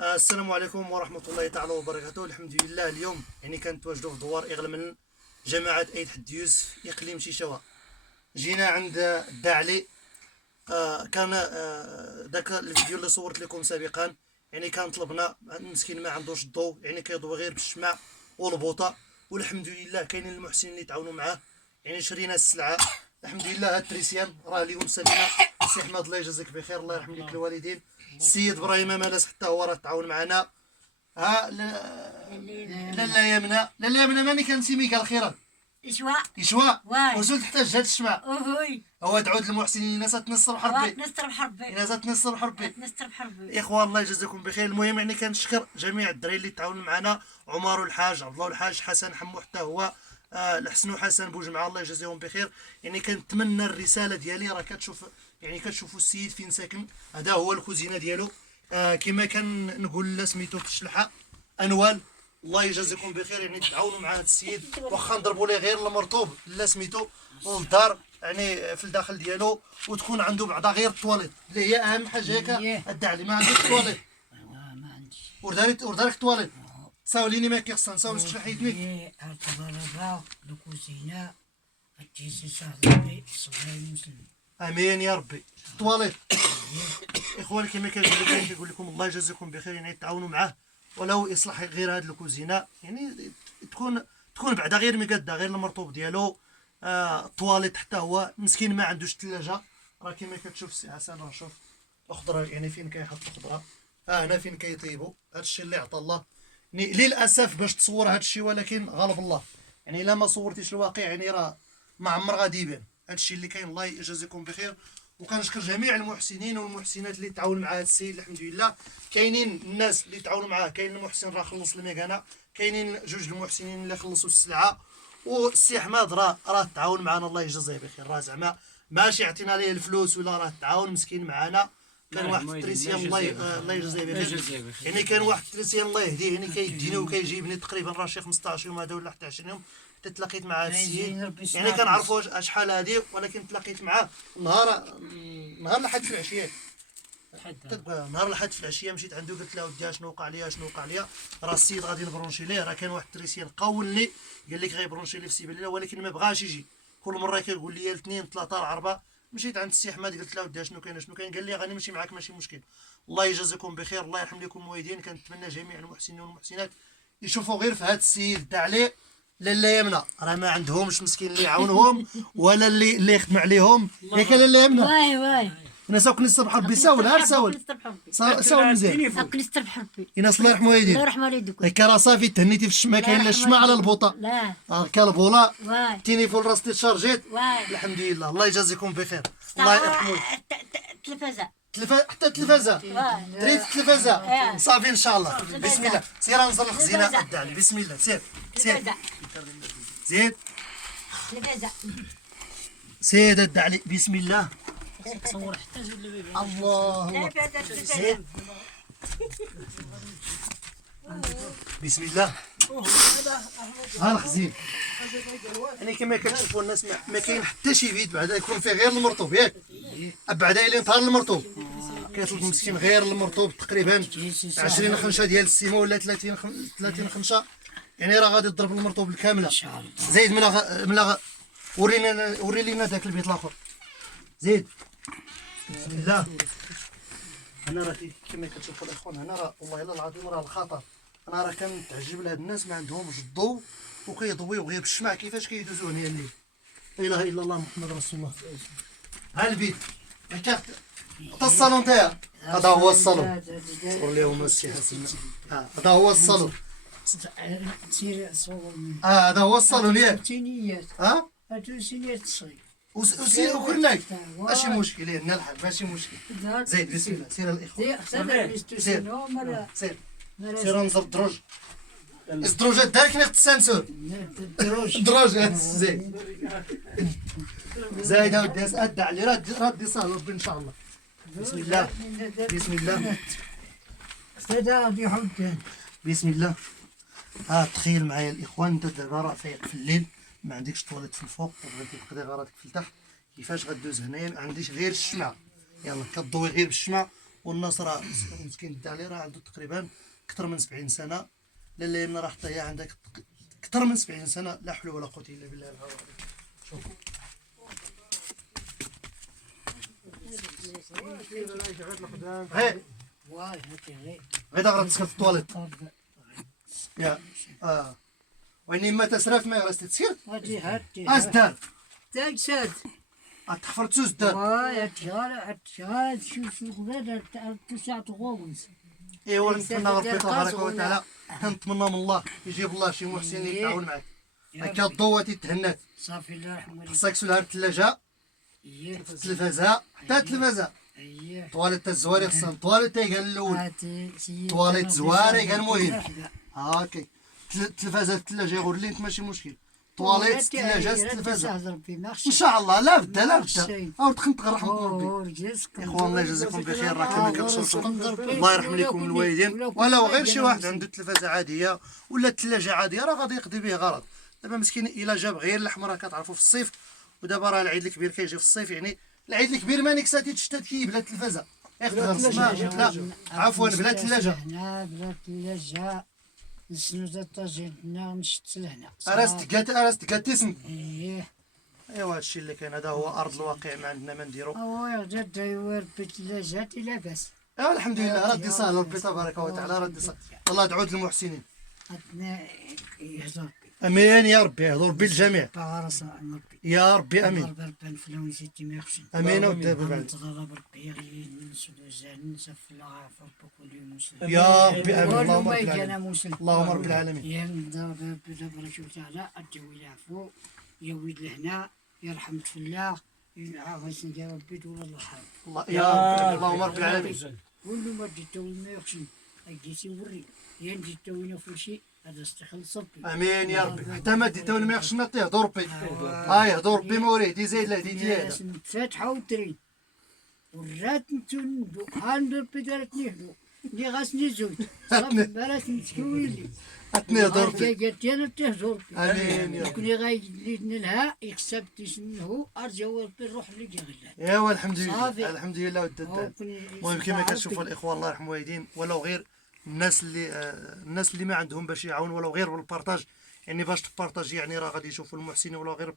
السلام عليكم ورحمة الله تعالى وبركاته. الحمد لله اليوم كنتواجدوا في دوار إغلمن جماعة أيد حد يوسف إقليم شيشاوة. جينا عند الداعلي. كان داك الفيديو اللي صورت لكم سابقا كان طلبنا مسكين ما عندوش الضوء، كيضوي غير بالشمع والبوطة، والحمد لله كاينين المحسنين اللي تعاونوا معاه. شرينا السلعة الحمد لله. هاد التريسيان راه اليوم سالينا. السي احمد الله يجازيك بخير، الله يرحم لك الوالدين. السيد ابراهيم مالاس حتى هو راه تعاون معنا. ها لالا يمنى ماني كنسيمي قال خيرا يشوا وزول تحتاج هاد الشمع. هو تعود المحسنين الناس تنصر حربي الناس تنصر حربي اخوان الله يجزاكم بخير. المهم كنشكر جميع الدراري اللي تعاونوا معنا، عمر الحاج، عبد الله الحاج، حسن حمو حتى هو، الحسن وحسن بوجمعه الله يجزيهم بخير. كنتمنى الرساله ديالي راه كتشوف كتشوفوا السيد فين ساكن. هذا هو الكوزينه ديالو. كما كنقول لا سميتو في الشلحه انوال، الله يجازيكم بخير. تعاونوا مع هذا السيد، واخا نضربوا ليه غير المرطوب لا سميتو والدار في الداخل ديالو، وتكون عنده بعدا غير الطواليت اللي هي اهم حاجه. ياك الدعلي ما عندوش طواليت؟ ما عنديش. ودارك طواليت ساوليني ما كيخصها نساول نشرح حيتني. الطبابة الكوزينة التيسيس ربي صغير مسلم. امين يا ربي. الطواليت اخوان كما كنقول لكم الله يجازيكم بخير. تعاونوا معاه ولو يصلح غير هاد الكوزينه، تكون بعدا غير مقاده غير المرطوب ديالو. الطواليت حتى هو مسكين ما عندوش الثلاجه. راه كما كتشوف السي حسن راه شوف الخضره فين كيحط الخضره. هنا فين كيطيبوا. هذا الشيء اللي عطى الله. للاسف باش تصور هذا الشيء، ولكن غالب الله الا ما صورتيش الواقع راه ما عمر غادي يبان. هذا الشيء اللي كاين. الله يجازيكم بخير. وكنشكر جميع المحسنين والمحسنات اللي تعاونوا مع هذا السيد. الحمد لله كاينين الناس اللي تعاونوا معاه. كاين المحسن راه خلص الميكانه، كاينين جوج المحسنين اللي خلصوا السلعه، والسي احمد راه تعاون معنا الله يجزيه بخير. راه زعما ماشي عطينا ليه الفلوس ولا راه تعاون مسكين معنا. كان واحد التريسيان الله يجزيه بخير. كان واحد التريسيان الله يهديه كيديني وكيجيبني تقريبا راه شي 15 يوم هذا ولا حتى 20 يوم حتى تلاقيت مع هذا السيد. كنعرفوا شحال هذه، ولكن تلاقيت معاه نهار الاحد في العشيه. نهار الاحد في العشيه مشيت عنده قلت له ودي شنو وقع ليا راه السيد غادي نبرونشي ليه. راه كان واحد التريسيان قولني قال لك غيبرونشي لي في سيبيليه، ولكن ما بغاش يجي. كل مره كيقول لي الاثنين ثلاثه الاربعه. مشيت عند السي احمد قلت له ودي شنو كاين قال لي غادي نمشي معاك ماشي مشكل. الله يجازيكم بخير، الله يرحم لكم الوالدين. كنتمنى جميع المحسنين والمحسنات يشوفوا غير في هذا السيد الداعلي. لالا يمنى راه ما عندهمش مسكين اللي يعاونهم ولا اللي يخدم عليهم. ياك لالا يمنى واي انا ساوك نستربح ربي. ساول ساول مزيان. نستربح ربي. الناس الله يرحم والديك. الله يرحم والديك. راه صافي تهنيتي في الشمع. كاين لا الشمع على البوطه. لا كالبولا تليفون راسي تشارجيت. الحمد لله الله يجازيكم بخير. الله يرحمه. التلفازه حتى التلفازه تريد التلفازه صافي ان شاء الله. بسم الله سير نزر الخزينه الدعلي. بسم الله سير زيد التلفازه سيد الدعلي. بسم الله تصور حتى زول الله زيد بسم الله. ها الخزين كما كتشوفوا الناس ما كاين حتى شي فيد بعدا يكون فيه غير المرطوب. ياك بعدا الى نطهر المرطوب كيطلب مسكين غير المرطوب تقريبا 20 خنشه ديال السيمه ولا 30 خنشه. راه غادي تضرب المرطوب الكامله. زيد من وري لينا ذاك البيت الاخر. زيد بسم الله. انا راه كما كتشوفوا الاخوان هنا راه والله الا العظيم راه الخطر. انا راه كنتعجب لهاد الناس ما عندهمش الضوء وكيضويو غير بالشمع. كيفاش كيدوزو هنا الليل؟ لا اله الا الله محمد رسول الله. ها البيت حتى الصالون تاعها. هذا هو الصالون. صور ليهم السي حسن. هذا هو الصالون. هذا هو الصالون. ياك وكلك ماشي مشكل. نلحق ماشي مشكل. زيد بسم الله سير الاخوان. سير نصب الدروج. الدروجات دارك ناخد السانسور الدروج. زيد زايد اودي ادع علي راه صال ربي ان شاء الله. بسم الله بسم الله بسم الله. تخيل معايا الاخوان انت دابا راه فايق في الليل ما عندكش طواليت في الفوق وبغيتي تقضي غراضك في التحت. كيفاش غدوز هنايا؟ ما عنديش غير الشمع. يلا كضوي غير بالشمع والناس راه مسكين الدالي راه عنده تقريبا اكثر من 70 سنه. لاله يمنا راه حتى هي عندها اكثر من 70 سنه. لا حول ولا قوه الا بالله العظيم. شوف غير غير تسكر في الطواليت يا وين ما تسرف ما غاس تسكر ازدار تاكسات تحفر تسوس دار. واي هاد شوف الغبار تسعة غومس ايوا نتمنى ربي تبارك وتعالى كنتمنى من الله يجيب الله شي محسن اللي يتعاون معك. هكا الضوات تهنات صافي الله يرحمه خصك تسولها الثلاجه اييه التلفازه حتى التلفازه اييه طواليت الزواري خصها طواليت كان الاول هاتي سيدي طواليت زواري كان مهم هاكي التلفازه الثلاجه يغور لي انت ماشي مشكل طواليت الثلاجه التلفازه ان شاء الله لا بدا لا بدا او تخنط رحمة ربي. اخوان الله يجزيكم بخير راه كما كنشوفوا الله يرحم لكم الوالدين. ولو غير شي واحد عنده تلفازه عاديه ولا ثلاجه عاديه راه غادي يقضي به غرض. دابا مسكين الا جاب غير اللحم راه كتعرفوا في الصيف ودابا راه العيد الكبير كيجي في الصيف يعني العيد الكبير مانيك ساتي تشتات كي بلا تلفازه لا عفوا بلا ثلاجه هنا بلا ثلاجة نسنو الطاجين هنا ونشت لهنا اراست تسمى. ايه ايوا هادشي اللي كاين هذا هو ارض الواقع ما عندنا ما نديرو. اوه جد يور بثلاجات لاباس ايوا الحمد لله ردي سهل ربي تبارك وتعالى ردي سهل. الله دعوة المحسنين عندنا يهضر امين يا ربي يهضر بالجميع بغرس ربي يا ربي امين ربي فلان سيتي ما يخشن امين ودابا بعد تغرب ربي غير من سدوزان نسف عافاك كل مسلم يا ربي امين اللهم ما رب كان العالمين مسلم اللهم رب العالمين. يا ربي تبارك وتعالى الجو يعفو يا ولد لهنا يرحم الله يعافس يا ربي دور الله حال الله يا ربي اللهم رب العالمين. كل ما جيتو ما يخشن اجيسي وري ين جيتو وين في شيء هذا استخل صبي امين يا ربي حتى ما ديتو ما يخشنا يهضر ربي يهضر ربي ما وريه دي زيد لا دي هذا فاتحه وترين ورات نتندو هاندر بدرت نهدو ني غاسني زوج صافي بلاش نتكويلي عطني هضر ربي قالت انا تهزر امين يا ربي. كوني غايدلي لها يكسب تسنه ارجع ربي نروح لك غلا ايوا الحمد لله صافي. الحمد لله وداد. المهم كما كتشوفوا الاخوان الله يرحم الوالدين ولو غير الناس اللي ما عندهم باش يعاون ولو غير بالبارطاج يعني باش تبارطاج يعني راه غادي يشوفوا المحسنين ولو غير